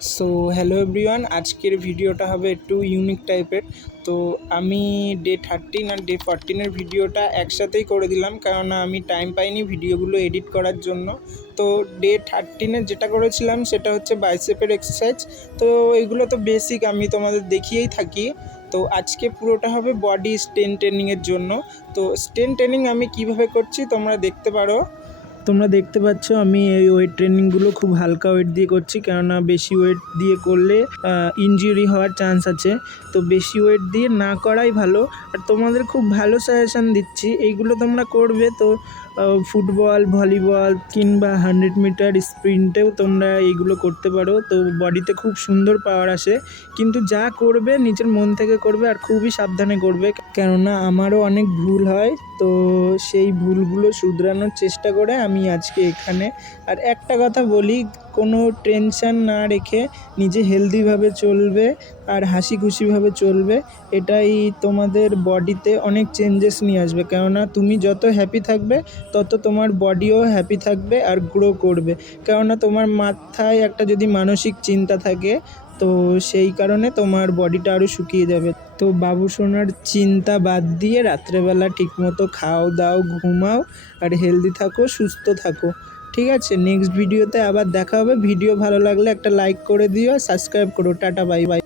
So hello everyone, আজকের ভিডিওটা হবে একটু ইউনিক টাইপের। তো আমি ডে 13 আর ডে 14 ভিডিওটা একসাথেই করে দিলাম, কারণ আমি টাইম পাইনি ভিডিওগুলো এডিট করার জন্য। তো ডে 13 যেটা করেছিলাম সেটা হচ্ছে বাইসেপের এক্সারসাইজ। তো এগুলো তো বেসিক, আমি তোমাদের দেখিয়েই থাকি। তো আজকে পুরোটা হবে বডি স্ট্রেন ট্রেনিংয়ের জন্য। তো স্ট্রেন ট্রেনিং আমি কিভাবে করছি তোমরা দেখতে পারো। তোমরা দেখতে পাচ্ছ আমি এই ওয়েট ট্রেনিংগুলো খুব হালকা ওয়েট দিয়ে করছি, কেননা বেশি ওয়েট দিয়ে করলে ইনজুরি হওয়ার চান্স আছে। তো বেশি ওয়েট দিয়ে না করাই ভালো। আর তোমাদের খুব ভালো সাজেশান দিচ্ছি, এইগুলো তোমরা করবে। তো ফুটবল, ভলিবল কিংবা 100 মিটার স্প্রিন্টেও তোমরা এইগুলো করতে পারো। তো বডিতে খুব সুন্দর পাওয়ার আসে, কিন্তু যা করবে নিজের মন থেকে করবে আর খুবই সাবধানে করবে, কেননা আমারও অনেক ভুল হয়। তো সেই ভুলগুলো শুধরানোর চেষ্টা করে আমি আজকে এখানে। আর একটা কথা বলি, কোনো টেনশান না রেখে নিজে হেলদিভাবে চলবে আর হাসি খুশিভাবে চলবে। এটাই তোমাদের বডিতে অনেক চেঞ্জেস নিয়ে আসবে, কেননা তুমি যত হ্যাপি থাকবে তত তোমার বডিও হ্যাপি থাকবে আর গ্রো করবে। কেননা তোমার মাথায় একটা যদি মানসিক চিন্তা থাকে, তো সেই কারণে তোমার বডিটা আরও শুকিয়ে যাবে। তো বাবু সোনার চিন্তা বাদ দিয়ে রাত্রেবেলা ঠিকমতো খাও দাও, ঘুমাও আর হেলদি থাকো, সুস্থ থাকো। ঠিক আছে, নেক্সট ভিডিওতে আবার দেখা হবে। ভিডিও ভালো লাগলে একটা লাইক করে দিও, সাবস্ক্রাইব করো। Tata, bye bye.